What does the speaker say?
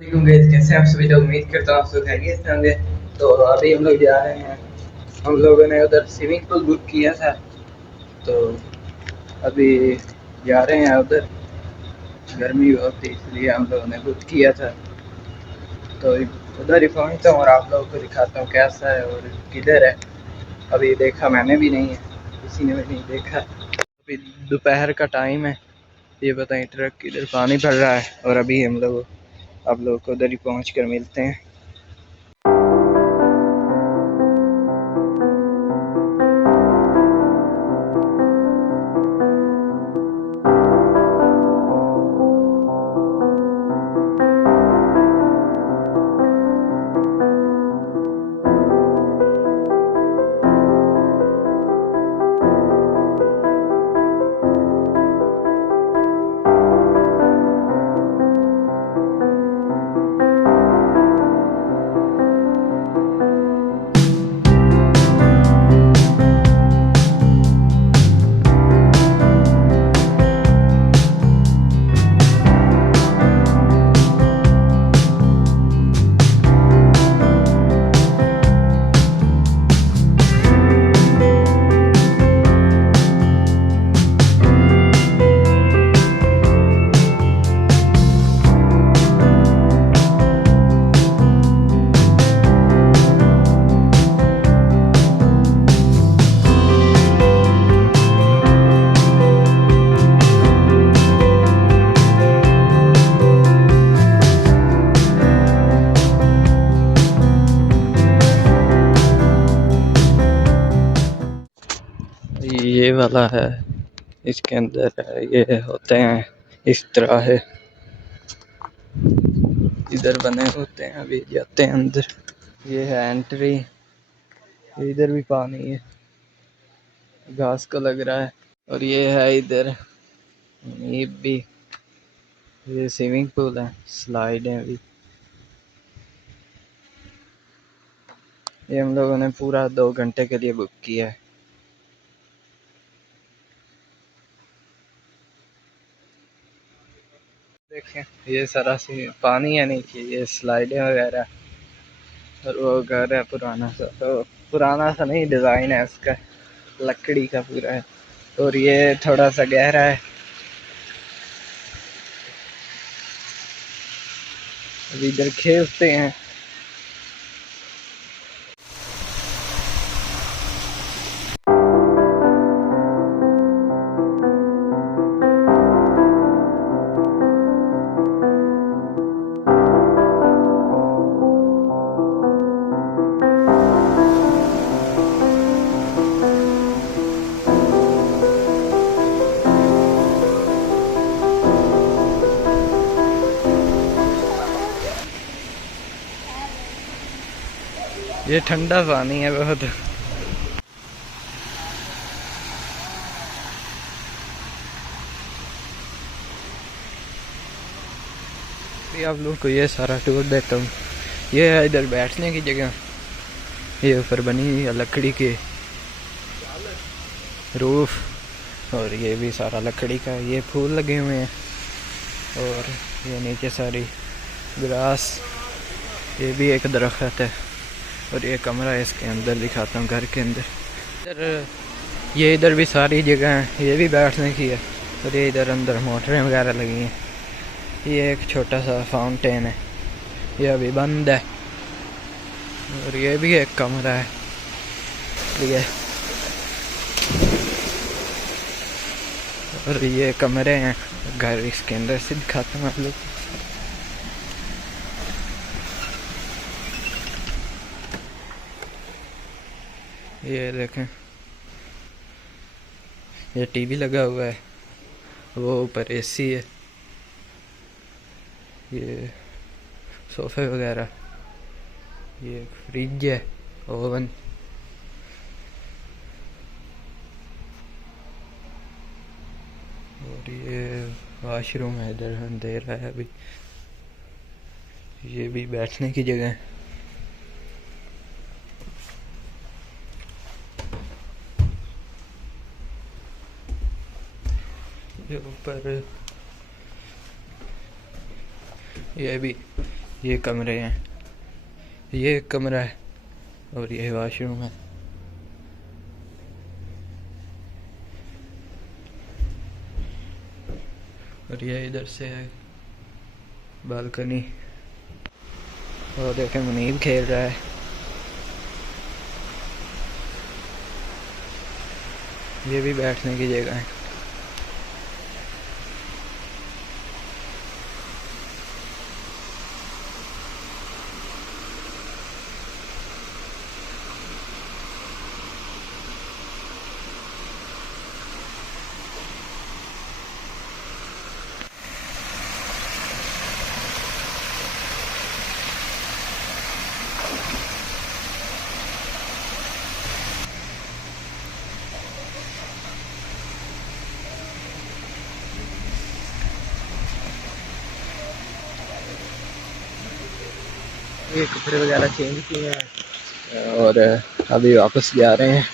Guys, कैसे हैं आप सभी लोग। उम्मीद करता हूँ आप सब खैरियत से होंगे। तो अभी हम लोग जा रहे हैं। हम लोगों ने उधर स्विमिंग पूल बुक किया था, तो अभी जा रहे हैं उधर। गर्मी बहुत थी इसलिए हम लोगों ने बुक किया था, तो उधर ही पहुँचता हूँ और आप लोगों को दिखाता हूँ कैसा है और किधर है। अभी देखा मैंने भी नहीं है, किसी ने भी नहीं देखा। अभी दोपहर का टाइम है। ये बताएं ट्रक किधर पानी भर रहा है, और अभी हम लोग आप लोगों को उधर ही पहुँच कर मिलते हैं। ये वाला है, इसके अंदर ये होते हैं, इस तरह है, इधर बने होते हैं। अभी जाते हैं अंदर। ये है एंट्री। इधर भी पानी है, घास को लग रहा है। और ये है इधर, ये भी, ये स्विमिंग पूल है, स्लाइड है अभी। ये हम लोगों ने पूरा 2 घंटे के लिए बुक किया है। देखें, ये सारा पानी है नीचे, ये स्लाइडें वगैरह। और वो घर है पुराना सा, तो पुराना सा नहीं, डिज़ाइन है उसका, लकड़ी का पूरा है। और ये थोड़ा सा गहरा है। अभी इधर खेलते हैं। ये ठंडा पानी है बहुत। आप लोग को ये सारा टूर देता हूँ। ये है इधर बैठने की जगह। ये ऊपर बनी हुई है लकड़ी के रूफ, और ये भी सारा लकड़ी का। ये फूल लगे हुए हैं, और ये नीचे सारी ग्रास। ये भी एक दरख्त है। और ये कमरा है, इसके अंदर दिखाता हूँ, घर के अंदर। इधर ये इधर भी सारी जगह है, ये भी बैठने की है। और ये इधर अंदर मोटरें वगैरह लगी हैं। ये एक छोटा सा फाउंटेन है, ये अभी बंद है। और ये भी एक कमरा है, ठीक है। और ये कमरे हैं, घर इसके अंदर से दिखाता हूँ आप लोग। ये देखें, ये टीवी लगा हुआ है, वो ऊपर एसी है, ये सोफे वगैरह, ये फ्रिज है, ओवन। और ये वॉशरूम है, इधर अंधेरा है अभी। ये भी बैठने की जगह है। ये ऊपर, ये भी ये कमरे हैं, ये एक कमरा है और ये वॉशरूम है। और ये इधर से है बालकनी। और देखें मुनीब खेल रहा है। ये भी बैठने की जगह है। ये कपड़े वगैरह चेंज किए हैं और अभी वापस जा रहे हैं।